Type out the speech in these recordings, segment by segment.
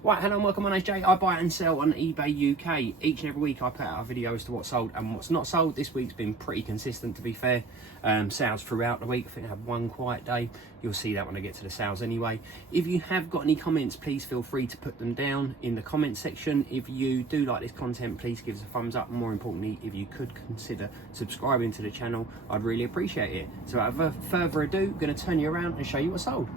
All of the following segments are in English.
Right, hello and welcome, my name's Jay. I buy and sell on eBay UK. Each and every week I put out a video as to what's sold and what's not sold. This week's been pretty consistent, to be fair. Sales throughout the week. I think I have one quiet day. You'll see that when I get to the sales anyway. If you have got any comments, please feel free to put them down in the comment section. If you do like this content, please give us a thumbs up. And more importantly, if you could consider subscribing to the channel, I'd really appreciate it. So without further ado, I'm going to turn you around and show you what's sold.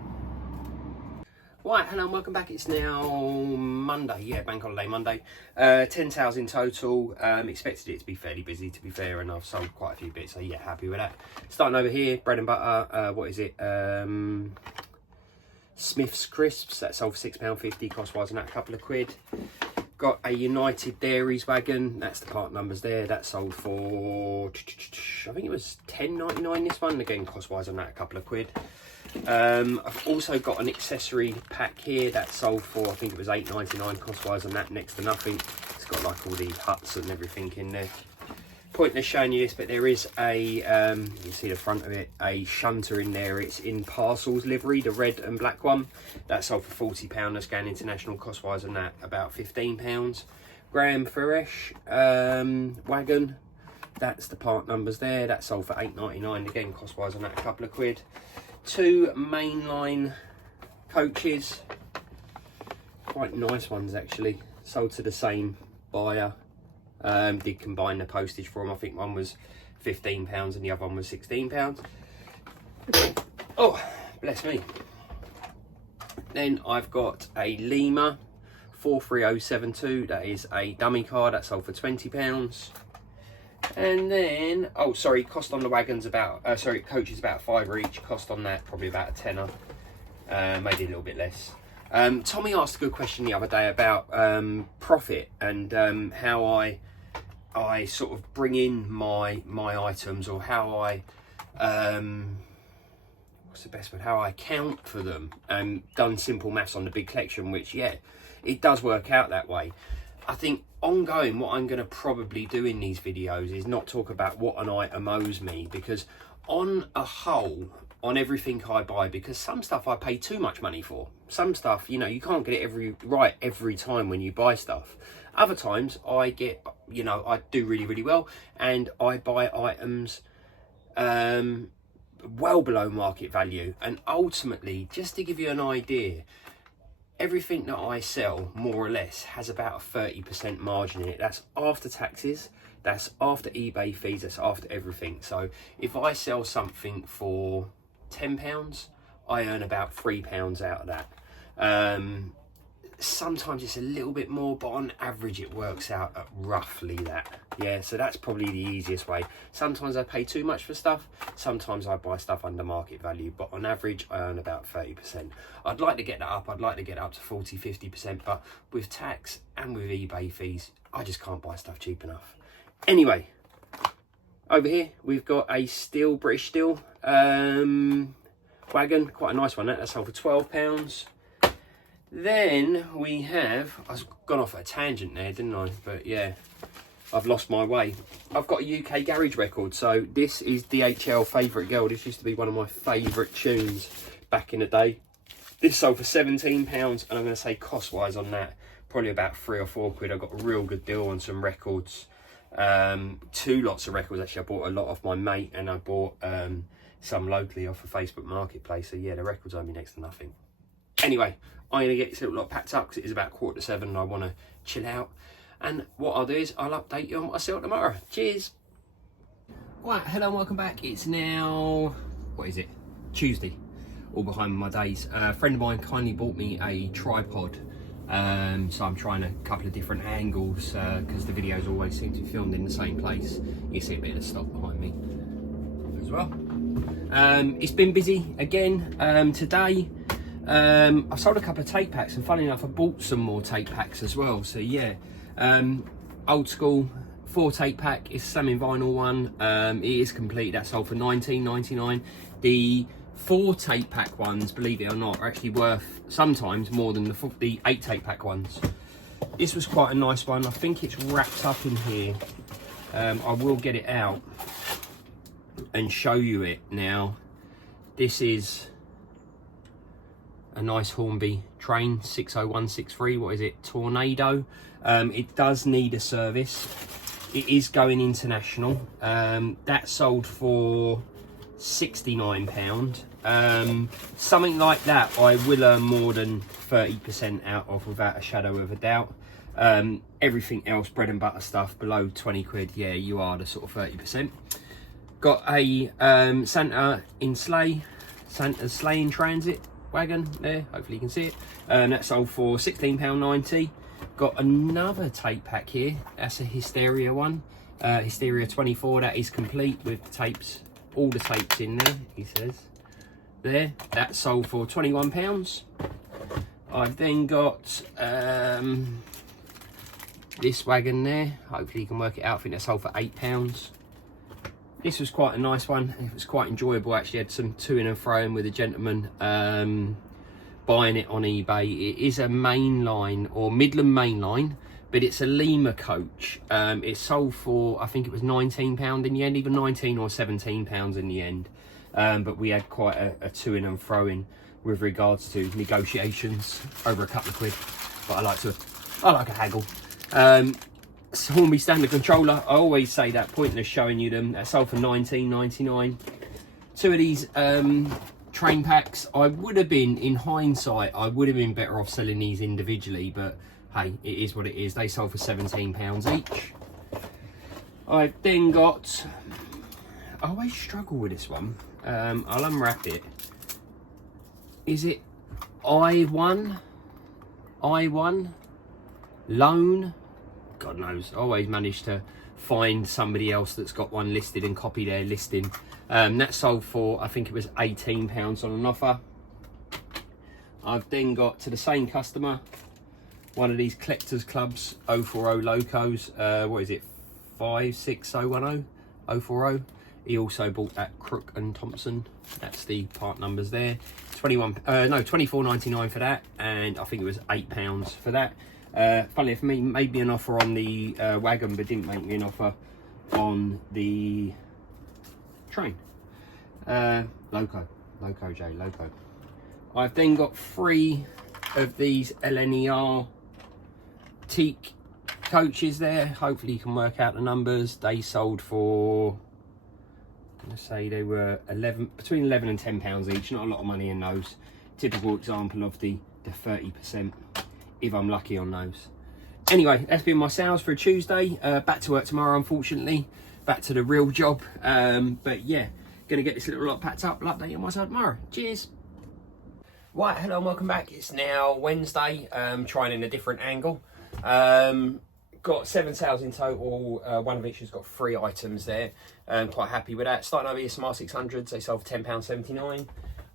Right, hello and welcome back. It's now Monday, yeah, bank holiday Monday. 10 sales in total. Expected it to be fairly busy, to be fair, and I've sold quite a few bits, so yeah, happy with that. Starting over here, bread and butter, what is it? Smith's Crisps, that sold for £6.50, cost-wise on that, a couple of quid. Got a United Dairies wagon, that's the part numbers there, that sold for, I think it was £10.99 this one, again, cost-wise on that, a couple of quid. I've also got an accessory pack here that sold for, I think it was £8.99 cost wise on that, next to nothing. It's got like all the huts and everything in there. Pointless showing you this, but there is a you can see the front of it, a shunter in there. It's in parcels livery, the red and black one. That sold for £40. The Scan International cost wise on that about £15. Graham Fresh wagon, that's the part numbers there. That sold for £8.99 again, cost wise on that, a couple of quid. Two mainline coaches, quite nice ones actually, sold to the same buyer. Did combine the postage for them. I think one was £15 and the other one was £16. Oh, bless me. Then I've got a Lima 43072, that is a dummy car, that sold for £20. And then, oh sorry, cost on the wagons about, coach is about £5 each, cost on that probably about a tenner, maybe a little bit less. Tommy asked a good question the other day about profit and how I sort of bring in my items, or how I, what's the best word, how I account for them, and done simple maths on the big collection, which yeah, it does work out that way. I think ongoing, what I'm going to probably do in these videos is not talk about what an item owes me, because on a whole, on everything I buy, because some stuff I pay too much money for. Some stuff, you know, you can't get it right every time when you buy stuff. Other times I get, you know, I do really well, and I buy items well below market value. And ultimately, just to give you an idea, everything that I sell, more or less, has about a 30% margin in it. That's after taxes, that's after eBay fees, that's after everything. So if I sell something for £10, I earn about £3 out of that. Sometimes it's a little bit more, but on average it works out at roughly that. Yeah, so that's probably the easiest way. Sometimes I pay too much for stuff, sometimes I buy stuff under market value, but on average I earn about 30%. I'd like to get that up, I'd like to get up to 40-50%, but with tax and with eBay fees, I just can't buy stuff cheap enough. Anyway, over here we've got a steel, British Steel wagon, quite a nice one, that sold for £12. Then we have, I've gone off at a tangent there, didn't I? But yeah, I've lost my way. I've got a UK garage record. So this is DHL Favourite Girl. This used to be one of my favourite tunes back in the day. This sold for £17, and I'm going to say cost-wise on that, probably about £3 or £4. I got a real good deal on some records. Two lots of records, actually. I bought a lot off my mate, and I bought some locally off a Facebook Marketplace. So yeah, the records owe me next to nothing. Anyway, I'm going to get this little lot packed up because it is about 7:15 and I want to chill out. And what I'll do is I'll update you on what I sell tomorrow. Cheers. Right, hello and welcome back. It's now, what is it? Tuesday. All behind my days. A friend of mine kindly bought me a tripod. So I'm trying a couple of different angles because the videos always seem to be filmed in the same place. You see a bit of the stock behind me as well. It's been busy again today. I sold a couple of tape packs, and funny enough I bought some more tape packs as well. So yeah, old school 4 tape pack, it's a Slamming Vinyl one. It is complete, that sold for £19.99. The 4 tape pack ones, believe it or not, are actually worth sometimes more than the 8 tape pack ones. This was quite a nice one. I think it's wrapped up in here. I will get it out and show you it now. This is a nice Hornby train, 60163, what is it, Tornado. It does need a service. It is going international. That sold for £69. Something like that I will earn more than 30% out of, without a shadow of a doubt. Everything else, bread and butter stuff, below 20 quid, yeah, you are the sort of 30%. Got a Santa's Sleigh in Transit wagon there, hopefully you can see it. That sold for £16.90. Got another tape pack here, that's a Hysteria one, Hysteria 24, that is complete with the tapes, all the tapes in there, he says. There, that sold for £21. I've then got this wagon there, hopefully you can work it out, I think that sold for £8. This was quite a nice one, it was quite enjoyable actually. I had some to-in and fro-in with a gentleman buying it on eBay. It is a mainline or Midland mainline, but it's a Lima coach. It sold for, I think it was £19 in the end, either 19 or £17 in the end. But we had quite a to-in and fro-in with regards to negotiations over a couple of quid. But I like a haggle. Hornby standard controller, I always say that, pointless showing you them. That sold for £19.99. Two of these train packs, I would have been, in hindsight, I would have been better off selling these individually, but hey, it is what it is. They sold for £17 each. I've then got, I always struggle with this one. I'll unwrap it. Is it I1 loan? God knows, I always manage to find somebody else that's got one listed and copy their listing. That sold for, I think it was £18 on an offer. I've then got, to the same customer, one of these Collectors Clubs 040 Locos. What is it, 56010 040. He also bought that Crook and Thompson. That's the part numbers there. £24.99 for that, and I think it was £8 for that. Funnily for me, made me an offer on the wagon, but didn't make me an offer on the train. Loco. I've then got 3 of these LNER teak coaches there. Hopefully you can work out the numbers. They sold for, I'm gonna say they were between 11 and £10 each. Not a lot of money in those. Typical example of the 30%. If I'm lucky on those. Anyway, that's been my sales for a Tuesday. Back to work tomorrow, unfortunately. Back to the real job. But yeah, gonna get this little lot packed up. I'll update you on myself tomorrow. Cheers. Right, hello and welcome back. It's now Wednesday. Trying in a different angle. Got 7 sales in total. One of which has got 3 items there. Quite happy with that. Starting over here, Smart 600s. They sold for £10.79.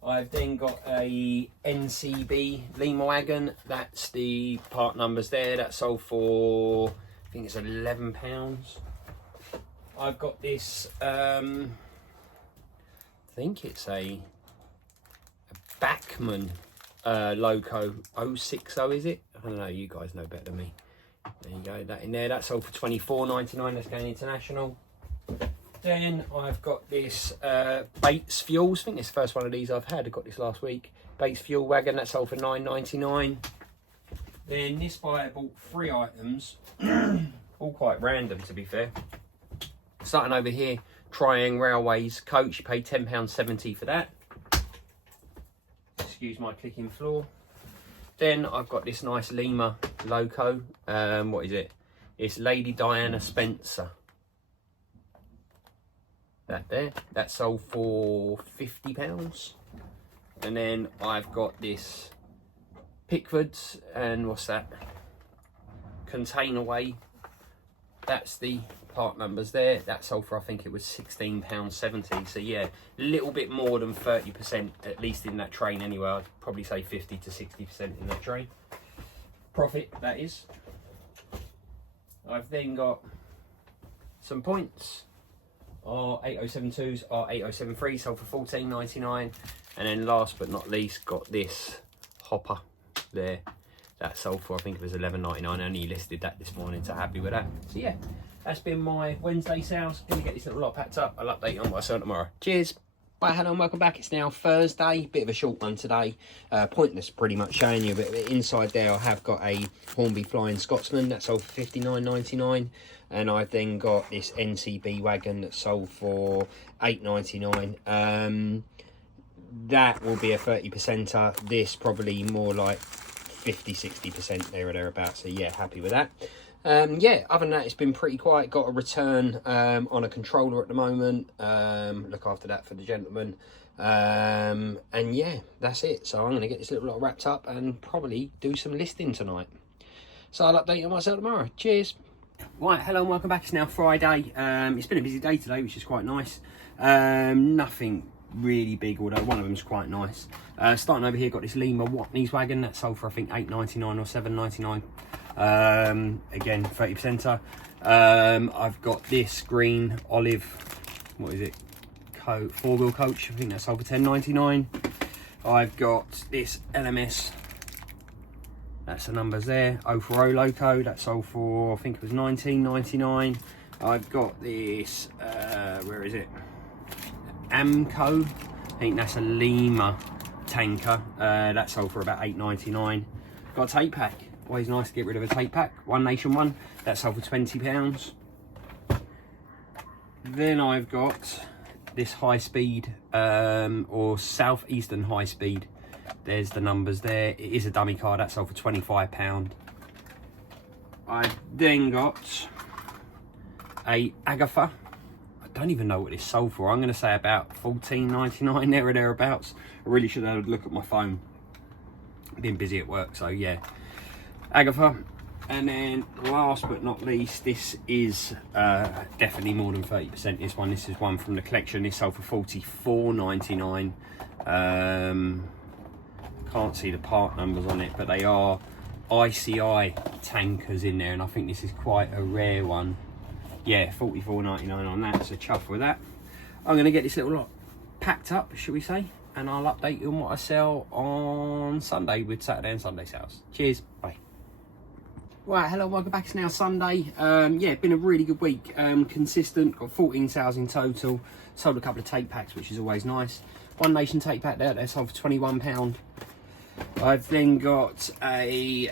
I've then got a NCB Lima wagon. That's the part numbers there. That sold for, I think it's £11. I've got this, I think it's a Bachmann Loco 060, is it? I don't know, you guys know better than me. There you go, that in there. That sold for £24.99. That's going international. Then I've got this Bates Fuels. I think this is the first one of these I've had. I got this last week. Bates Fuel wagon. That sold for £9.99. Then this buyer bought 3 items. All quite random, to be fair. Starting over here, Triang Railways coach. You paid £10.70 for that. Excuse my clicking floor. Then I've got this nice Lima Loco. What is it? It's Lady Diana Spencer. That there, that sold for £50. And then I've got this Pickford's, and what's that, Containerway. That's the part numbers there. That sold for, I think it was £16.70. So yeah, a little bit more than 30%, at least in that train anyway. I'd probably say 50 to 60% in that train. Profit, that is. I've then got some points. Our 8072s, our 8073 sold for £14.99. And then last but not least, got this hopper there. That sold for, I think it was £11.99. I only listed that this morning, so happy with that. So yeah, that's been my Wednesday sales. Gonna get this little lot packed up. I'll update you on what I sell tomorrow. Cheers. Right, hello and welcome back. It's now Thursday, bit of a short one today, pointless pretty much, showing you a bit of it. Inside there I have got a Hornby Flying Scotsman that sold for $59.99, and I've then got this NCB wagon that sold for $8.99. That will be a 30%er, this probably more like 50-60% there or thereabouts, so yeah, happy with that. Yeah, other than that, it's been pretty quiet. Got a return on a controller at the moment. Look after that for the gentleman. And yeah, that's it. So I'm going to get this little lot wrapped up and probably do some listing tonight. So I'll update you on myself tomorrow. Cheers. Right, hello and welcome back. It's now Friday. It's been a busy day today, which is quite nice. Nothing really big, although one of them's quite nice. Starting over here, got this Lima Watney's wagon that sold for I think $8.99 or $7.99. Again 30%er. I've got this green olive, what is it, four-wheel coach, I think that sold for $10.99. I've got this LMS, that's the numbers there, 040 Loco, that sold for I think it was $19.99. I've got this where is it, Amco, I think that's a Lima tanker, that sold for about $8.99. Got a tape pack. Always nice to get rid of a tape pack. One Nation one, that sold for £20. Then I've got this high speed, or southeastern high speed. There's the numbers there. It is a dummy car, that sold for £25. I've then got a Agatha. I don't even know what this sold for. I'm going to say about $14.99 there or thereabouts. I really should have had a look at my phone. Been busy at work, so yeah. Agatha. And then last but not least, this is definitely more than 30%. This is one from the collection. This sold for $44.99. Can't see the part numbers on it, but they are ICI tankers in there, and I think this is quite a rare one. Yeah, $44.99 on that, so chuff with that. I'm going to get this little lot packed up, should we say, and I'll update you on what I sell on Sunday with Saturday and Sunday sales. Cheers, bye. Right, hello, welcome back. It's now Sunday. Yeah, been a really good week. Consistent, got 14 sales in total. Sold a couple of tape packs, which is always nice. One Nation tape pack there, they sold for £21. I've then got a,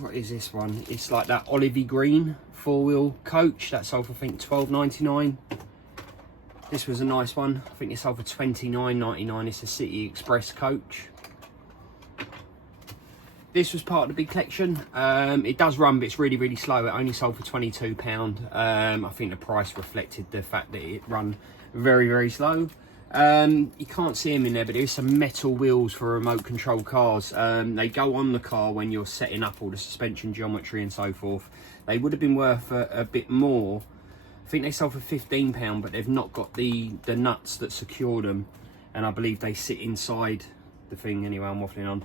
what is this one? It's like that olivey green four-wheel coach. That sold for, I think, $12.99. This was a nice one. I think it sold for $29.99. It's a City Express coach. This was part of the big collection. It does run, but it's really, really slow. It only sold for £22. I think the price reflected the fact that it run very, very slow. You can't see them in there, but there's some metal wheels for remote control cars. They go on the car when you're setting up all the suspension geometry and so forth. They would have been worth a bit more. I think they sold for £15, but they've not got the nuts that secure them. And I believe they sit inside the thing. Anyway, I'm waffling on.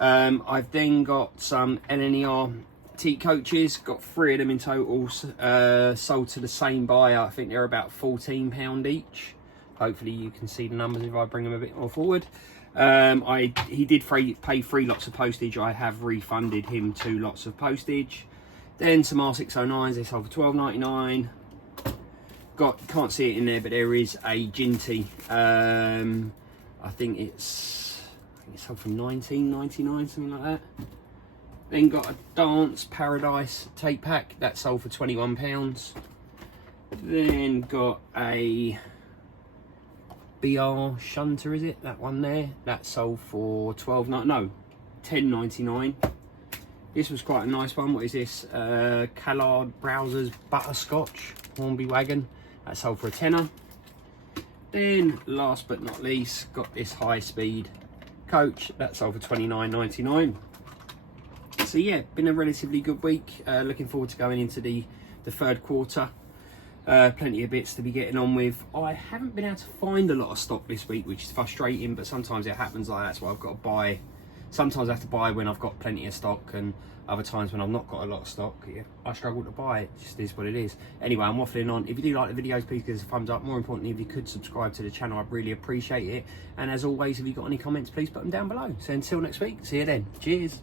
I've then got some LNER T coaches, got 3 of them in total, sold to the same buyer. I think they're about £14 each. Hopefully you can see the numbers if I bring them a bit more forward. He did pay 3 lots of postage. I have refunded him 2 lots of postage. Then some R609s, they sold for $12.99. Can't see it in there, but there is a Ginty. I think it's sold for $19.99, something like that. Then got a Dance Paradise tape pack that sold for £21. Then got a BR Shunter, is it? That one there. That sold for $10.99. This was quite a nice one. What is this? Callard Browsers Butterscotch Hornby wagon. That sold for a tenner. Then last but not least, got this high speed coach that sold for $29.99. So yeah, been a relatively good week. Looking forward to going into the third quarter. Plenty of bits to be getting on with. I haven't been able to find a lot of stock this week, which is frustrating, but sometimes it happens like that. That's why I've got to buy. Sometimes I have to buy when I've got plenty of stock, and other times when I've not got a lot of stock, yeah, I struggle to buy it. It just is what it is. Anyway, I'm waffling on. If you do like the videos, please give us a thumbs up. More importantly, if you could subscribe to the channel, I'd really appreciate it. And as always, if you've got any comments, please put them down below. So until next week, see you then. Cheers.